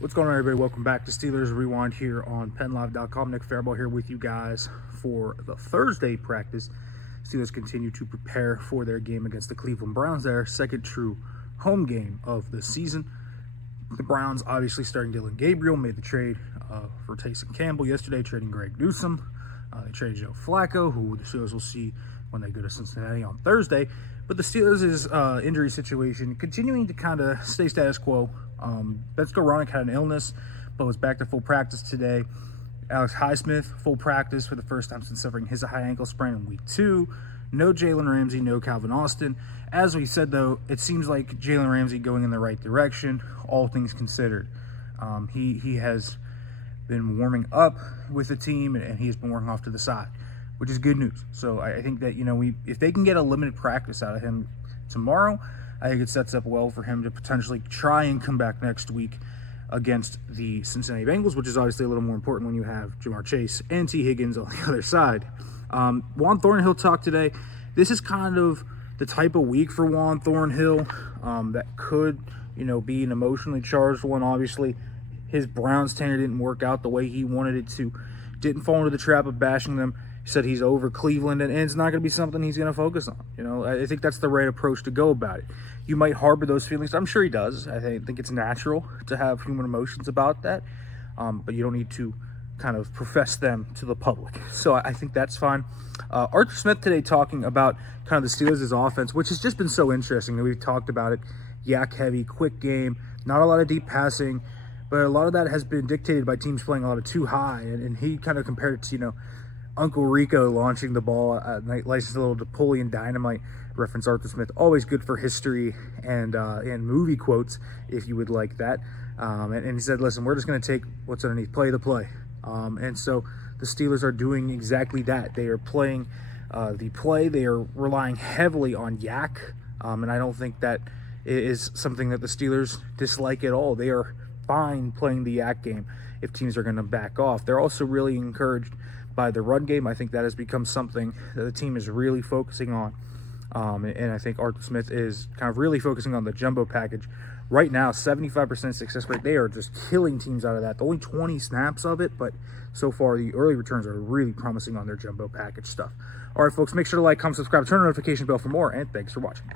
What's going on, everybody? Welcome back to Steelers Rewind here on PennLive.com. Nick Farabaugh here with you guys for the Thursday practice. Steelers continue to prepare for their game against the Cleveland Browns, their second true home game of the season. The Browns obviously starting Dylan Gabriel, made the trade for Taysom Campbell yesterday, trading Greg Newsome. They traded Joe Flacco, who the Steelers will see when they go to Cincinnati on Thursday. But the Steelers' injury situation continuing to kind of stay status quo. Ben Skowronek had an illness, but was back to full practice today. Alex Highsmith, full practice for the first time since suffering his high ankle sprain in week 2. No Jalen Ramsey, no Calvin Austin. As we said, though, it seems like Jalen Ramsey going in the right direction, all things considered. He has been warming up with the team, and he has been working off to the side, which is good news. So I think that, if they can get a limited practice out of him tomorrow, I think it sets up well for him to potentially try and come back next week against the Cincinnati Bengals, which is obviously a little more important when you have Jamar Chase and T. Higgins on the other side. Juan Thornhill talked today. This is kind of the type of week for Juan Thornhill that could, be an emotionally charged one. Obviously, his Browns tenure didn't work out the way he wanted it to. Didn't fall into the trap of bashing them. He said he's over Cleveland, and it's not going to be something he's going to focus on. I think that's the right approach to go about it. You might harbor those feelings. I'm sure he does. I think it's natural to have human emotions about that, but you don't need to kind of profess them to the public. So I think that's fine. Arthur Smith today talking about kind of the Steelers' offense, which has just been so interesting. We've talked about it. Yak heavy, quick game, not a lot of deep passing, but a lot of that has been dictated by teams playing a lot of too high, and he kind of compared it to, Uncle Rico launching the ball, licensed a little Napoleon Dynamite reference. Arthur Smith, always good for history and movie quotes, if you would like that. And he said, listen, we're just going to take what's underneath, play the play. And so the Steelers are doing exactly that. They are playing the play. They are relying heavily on Yak, and I don't think that is something that the Steelers dislike at all. They are fine playing the Yak game if teams are going to back off. They're also really encouraged by the run game. I think that has become something that the team is really focusing on. And I think Arthur Smith is kind of really focusing on the jumbo package. Right now, 75% success rate. They are just killing teams out of that. Only 20 snaps of it, but so far the early returns are really promising on their jumbo package stuff. All right, folks, make sure to like, comment, subscribe, turn on the notification bell for more, and thanks for watching.